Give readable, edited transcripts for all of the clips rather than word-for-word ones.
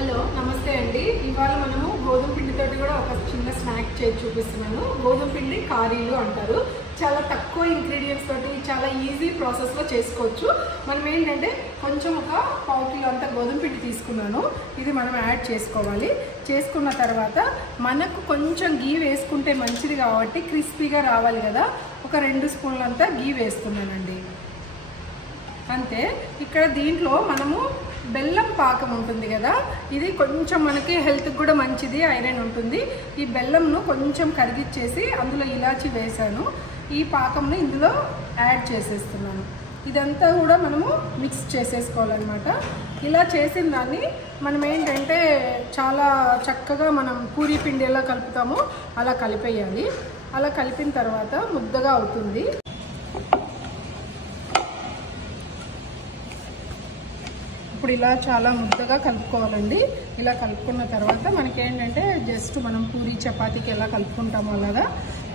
Hello నమస్తే అండి. ఇవాళ మనము గోధుమ పిండితోటి కూడా ఒక చిన్న స్నాక్ చేసి చూపిస్తున్నాను. గోధుమ పిండి కారీలు అంటారు. చాలా తక్కువ ఇంగ్రీడియంట్స్ తోటి చాలా ఈజీ ప్రాసెస్లో చేసుకోవచ్చు. మనం ఏంటంటే కొంచెం ఒక పావు కిలో అంత గోధుమ పిండి తీసుకున్నాను. ఇది మనం యాడ్ చేసుకోవాలి. చేసుకున్న తర్వాత మనకు కొంచెం గీ వేసుకుంటే మంచిది కాబట్టి క్రిస్పీగా రావాలి కదా, ఒక 2 స్పూన్లంతా గీ వేస్తున్నానండి. అంతే. ఇక్కడ దీంట్లో మనము బెల్లం పాకం ఉంటుంది కదా, ఇది కొంచెం మనకి హెల్త్కి కూడా మంచిది, ఐరన్ ఉంటుంది. ఈ బెల్లంను కొంచెం కరిగిచ్చేసి అందులో ఇలాచి వేసాను. ఈ పాకంను ఇందులో యాడ్ చేసేస్తున్నాను. ఇదంతా కూడా మనము మిక్స్ చేసేసుకోవాలన్నమాట. ఇలా చేసిన దాన్ని మనం ఏంటంటే చాలా చక్కగా మనం పూరీ పిండి ఎలా కలుపుతామో అలా కలిపేయాలి. అలా కలిపిన తర్వాత ముద్దగా అవుతుంది. ఇప్పుడు ఇలా చాలా ముద్దగా కలుపుకోవాలండి. ఇలా కలుపుకున్న తర్వాత మనకేంటంటే జస్ట్ మనం పూరీ చపాతీకి ఎలా కలుపుకుంటామో అలాగా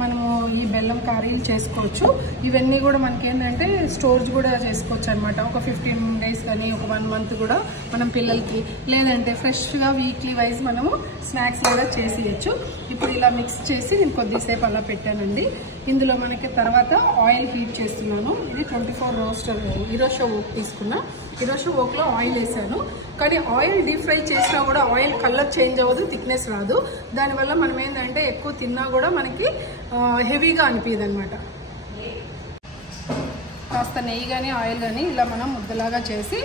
మనము ఈ బెల్లం కారీలు చేసుకోవచ్చు. ఇవన్నీ కూడా మనకేంటంటే స్టోర్స్ కూడా చేసుకోవచ్చు అనమాట. ఒక 15 days కానీ ఒక 1 month కూడా మనం పిల్లలకి, లేదంటే ఫ్రెష్గా వీక్లీ వైజ్ మనము స్నాక్స్ కూడా చేసేయచ్చు. ఇప్పుడు ఇలా మిక్స్ చేసి నేను కొద్దిసేపు అలా పెట్టానండి. ఇందులో మనకి తర్వాత ఆయిల్ హీట్ చేస్తున్నాను. ఇది 24 రోస్టర్ ఇరోషా ఓక్ తీసుకున్నా. ఇరోషా ఓక్లో ఆయిల్ వేసాను. కానీ ఆయిల్ డీప్ ఫ్రై చేసినా కూడా ఆయిల్ కలర్ చేంజ్ అవ్వదు, థిక్నెస్ రాదు. దానివల్ల మనం ఏంటంటే ఎక్కువ తిన్నా కూడా మనకి హెవీగా అనిపించదు అనమాట. కాస్త నెయ్యి కానీ ఆయిల్ కానీ ఇలా మనం ముద్దలాగా చేసి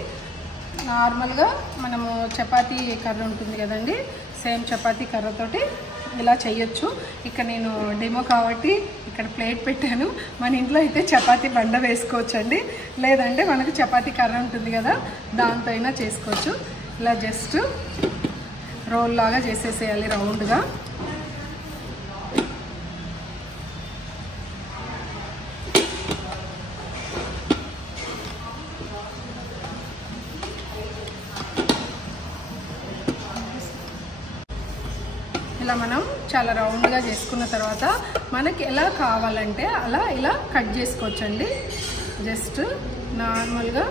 నార్మల్గా మనము చపాతీ కర్ర ఉంటుంది కదండి, సేమ్ చపాతీ కర్రతోటి ఇలా చేయొచ్చు. ఇక్కడ నేను డెమో కాబట్టి ఇక్కడ ప్లేట్ పెట్టాను. మన ఇంట్లో అయితే చపాతీ బండ వేసుకోవచ్చు అండి, లేదంటే మనకు చపాతీ కర్ర ఉంటుంది కదా దాంతో అయినా చేసుకోవచ్చు. ఇలా జస్ట్ రోల్ లాగా చేసేసేయాలి రౌండ్గా. ఇలా మనం చాలా రౌండ్గా చేసుకున్న తర్వాత మనకి ఎలా కావాలంటే అలా ఇలా కట్ చేసుకోవచ్చండి. జస్ట్ నార్మల్గా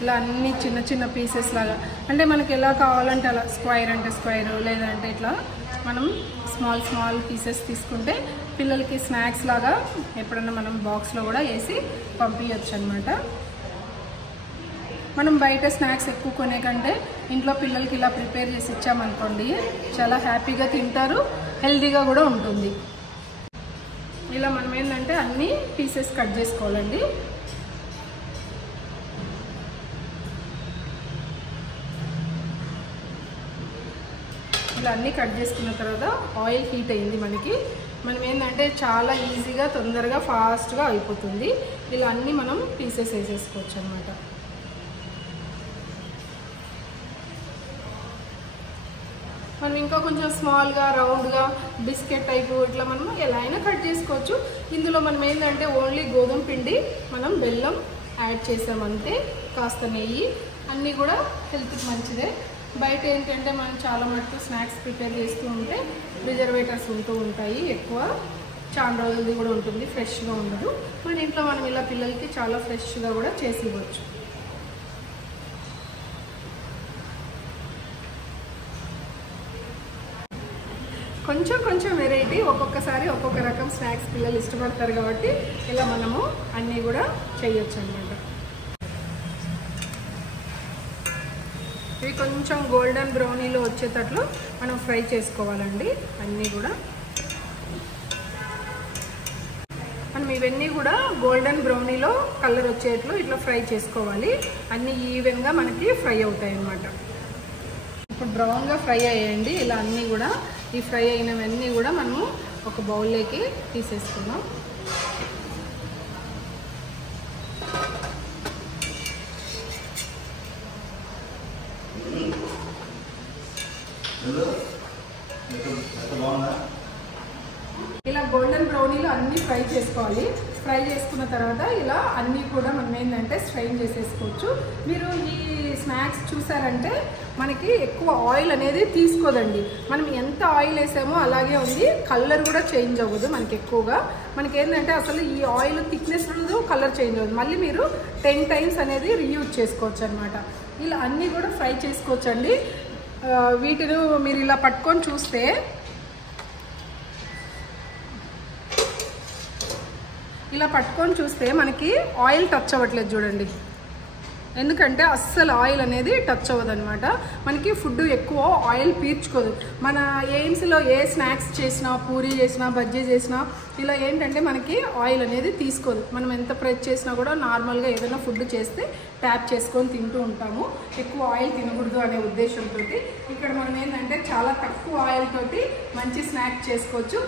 ఇలా అన్ని చిన్న చిన్న పీసెస్ లాగా, అంటే మనకి ఎలా కావాలంటే అలా, స్క్వైర్ అంటే స్క్వైర్, లేదంటే ఇట్లా మనం స్మాల్ పీసెస్ తీసుకుంటే పిల్లలకి స్నాక్స్ లాగా ఎప్పుడన్నా మనం బాక్స్లో కూడా వేసి పంపించవచ్చు అనమాట. మనం బయట స్నాక్స్ ఎక్కువ కొనే కంటే ఇంట్లో పిల్లలకి ఇలా ప్రిపేర్ చేసి ఇచ్చామనుకోండి చాలా హ్యాపీగా తింటారు, హెల్తీగా కూడా ఉంటుంది. ఇలా మనం ఏంటంటే అన్ని పీసెస్ కట్ చేసుకోవాలండి. ఇలా అన్నీ కట్ చేసుకున్న తర్వాత ఆయిల్ హీట్ అయింది మనకి. మనం ఏంటంటే చాలా ఈజీగా తొందరగా ఫాస్ట్గా అయిపోతుంది. ఇలా అన్నీ మనం పీసెస్ వేసేసుకోవచ్చు అనమాట. మనం ఇంకా కొంచెం స్మాల్గా రౌండ్గా బిస్కెట్ టైపు ఇట్లా మనం ఎలా అయినా కట్ చేసుకోవచ్చు. ఇందులో మనం ఏంటంటే ఓన్లీ గోధుమ పిండి, మనం బెల్లం యాడ్ చేసామంతే, కాస్త నెయ్యి, అన్నీ కూడా హెల్త్కి మంచిదే. బయట ఏంటంటే మనం చాలా మటుకు స్నాక్స్ ప్రిపేర్ చేస్తూ ఉంటే ప్రిజర్వేటర్స్ ఉంటూ ఉంటాయి, ఎక్కువ చాలా రోజులది కూడా ఉంటుంది, ఫ్రెష్గా ఉండదు. మన ఇంట్లో మనం ఇలా పిల్లలకి చాలా ఫ్రెష్గా కూడా చేసి ఇవ్వచ్చు. కొంచెం వెరైటీ, ఒక్కొక్కసారి ఒక్కొక్క రకం స్నాక్స్ పిల్లలు ఇష్టపడతారు కాబట్టి ఇలా మనము అన్నీ కూడా చేయొచ్చు అన్నమాట. ఇవి కొంచెం గోల్డెన్ బ్రౌనీలో వచ్చేటట్లు మనం ఫ్రై చేసుకోవాలండి. అన్నీ కూడా మనం ఇవన్నీ కూడా గోల్డెన్ బ్రౌనీలో కలర్ వచ్చేట్లు ఇట్లా ఫ్రై చేసుకోవాలి. అన్నీ ఈవెన్గా మనకి ఫ్రై అవుతాయి అన్నమాట. ఇప్పుడు బ్రౌన్గా ఫ్రై అయ్యాయండి. ఇలా అన్నీ కూడా ఈ ఫ్రై అయినవన్నీ కూడా మనము ఒక బౌల్లోకి తీసేసుకున్నాం. ఇలా గోల్డెన్ బ్రౌనీలో అన్నీ ఫ్రై చేసుకోవాలి. ఫ్రై చేసుకున్న తర్వాత ఇలా అన్నీ కూడా మనం ఏంటంటే స్ట్రైన్ చేసేసుకోవచ్చు. మీరు ఈ స్నాక్స్ చూసారంటే మనకి ఎక్కువ ఆయిల్ అనేది తీసుకోదండి. మనం ఎంత ఆయిల్ వేసామో అలాగే ఉంది, కలర్ కూడా చేంజ్ అవ్వదు మనకి ఎక్కువగా. మనకి ఏంటంటే అసలు ఈ ఆయిల్ థిక్నెస్ కలర్ చేంజ్ అవ్వదు. మళ్ళీ మీరు 10 టైమ్స్ అనేది రీయూజ్ చేసుకోవచ్చు అనమాట. ఇలా అన్నీ కూడా ఫ్రై చేసుకోవచ్చండి. వీటిని మీరు ఇలా పట్టుకొని చూస్తే మనకి ఆయిల్ టచ్ అవ్వట్లేదు చూడండి. ఎందుకంటే అస్సలు ఆయిల్ అనేది టచ్ అవ్వదు అనమాట. మనకి ఫుడ్ ఎక్కువ ఆయిల్ పీల్చుకోదు. మన ఎయిమ్స్లో ఏ స్నాక్స్ చేసినా, పూరీ చేసినా, బజ్జీ చేసినా ఇలా ఏంటంటే మనకి ఆయిల్ అనేది తీసుకోదు. మనం ఎంత ప్రెస్ చేసినా కూడా నార్మల్గా ఏదైనా ఫుడ్ చేస్తే ట్యాప్ చేసుకొని తింటూ ఉంటాము. ఎక్కువ ఆయిల్ తినకూడదు అనే ఉద్దేశంతో ఇక్కడ మనం ఏంటంటే చాలా తక్కువ ఆయిల్ తోటి మంచి స్నాక్ చేసుకోవచ్చు.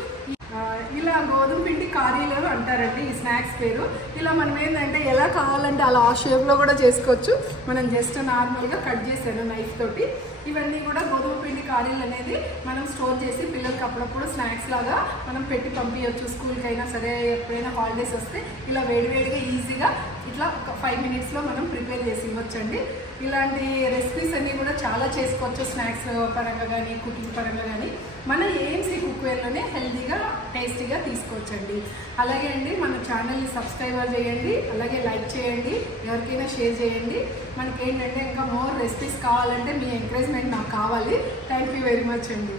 ఇలా గోధుమ పిండి కారీలు అంటారండి ఈ స్నాక్స్ పేరు. ఇలా మనం ఏంటంటే ఎలా కావాలంటే అలా ఆ షేప్లో కూడా చేసుకోవచ్చు. మనం జస్ట్ నార్మల్గా కట్ చేసాను నైఫ్ తోటి. ఇవన్నీ కూడా గోధుమ పిండి కారీలు అనేది మనం స్టోర్ చేసి పిల్లలకి అప్పుడప్పుడు స్నాక్స్ లాగా మనం పెట్టి పంపించవచ్చు. స్కూల్కి అయినా సరే, ఎప్పుడైనా హాలిడేస్ వస్తే ఇలా వేడివేడిగా ఈజీగా ఇట్లా ఒక 5 మినిట్స్లో మనం ప్రిపేర్ చేసి ఇవ్వచ్చండి. ఇలాంటి రెసిపీస్ అన్నీ కూడా చాలా చేసుకోవచ్చు. స్నాక్స్ పరంగా కానీ, కుకింగ్ పరంగా కానీ మన ఎయిమ్స్ కుక్వేర్లోనే హెల్తీగా, టేస్టీగా తీసుకోవచ్చండి. అలాగే అండి మన ఛానల్ని సబ్స్క్రైబర్ చేయండి, అలాగే లైక్ చేయండి, ఎవరికైనా షేర్ చేయండి. మనకి ఏంటంటే ఇంకా మోర్ రెసిపీస్ కావాలంటే మీ ఎంకరేజ్మెంట్ నాకు కావాలి. థ్యాంక్ యూ వెరీ మచ్ అండి.